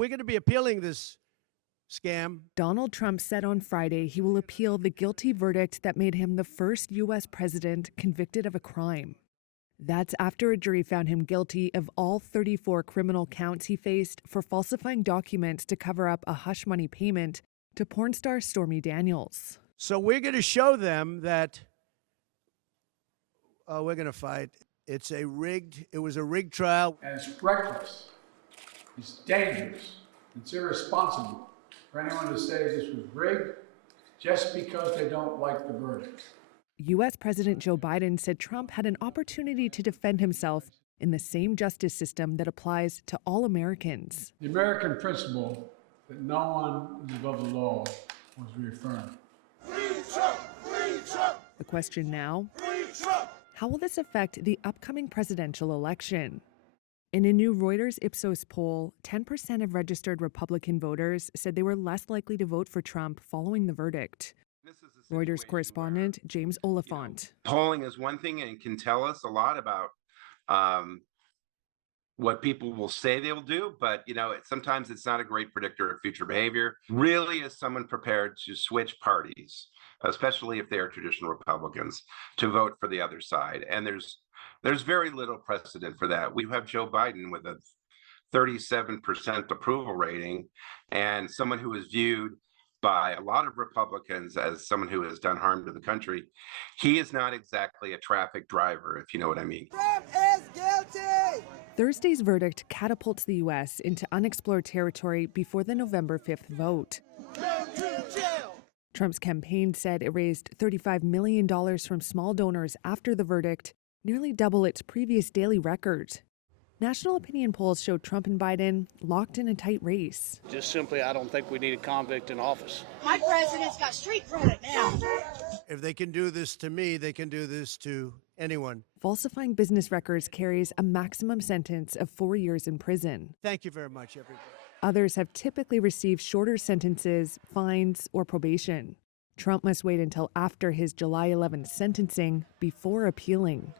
we're going to be appealing this scam. Donald Trump said on Friday he will appeal the guilty verdict that made him the first U.S. president convicted of a crime. That's after a jury found him guilty of all 34 criminal counts he faced for falsifying documents to cover up a hush money payment to porn star Stormy Daniels. So we're going to show them that we're going to fight. It was a rigged trial. And it's reckless. It's dangerous. It's irresponsible for anyone to say this was rigged just because they don't like the verdict. U.S. President Joe Biden said Trump had an opportunity to defend himself in the same justice system that applies to all Americans. The American principle that no one is above the law was reaffirmed. Free Trump! Free Trump! The question now, Free Trump! how will this affect the upcoming presidential election? In a new Reuters Ipsos poll, 10% of registered Republican voters said they were less likely to vote for Trump following the verdict. Reuters correspondent James Oliphant. Polling is one thing and can tell us a lot about what people will say they'll do, but sometimes it's not a great predictor of future behavior. Really, is someone prepared to switch parties, especially if they are traditional Republicans, to vote for the other side? And there's very little precedent for that. We have Joe Biden with a 37% approval rating, and someone who is viewed by a lot of Republicans as someone who has done harm to the country. He is not exactly a traffic driver, if you know what I mean. Trump is guilty! Thursday's verdict catapults the U.S. into unexplored territory before the November 5th vote. Go to jail! Trump's campaign said it raised $35 million from small donors after the verdict, nearly double its previous daily record. National opinion polls show Trump and Biden locked in a tight race. Just simply, I don't think we need a convict in office. My president's got street credit now. If they can do this to me, they can do this to anyone. Falsifying business records carries a maximum sentence of 4 years in prison. Thank you very much, everybody. Others have typically received shorter sentences, fines, or probation. Trump must wait until after his July 11th sentencing before appealing.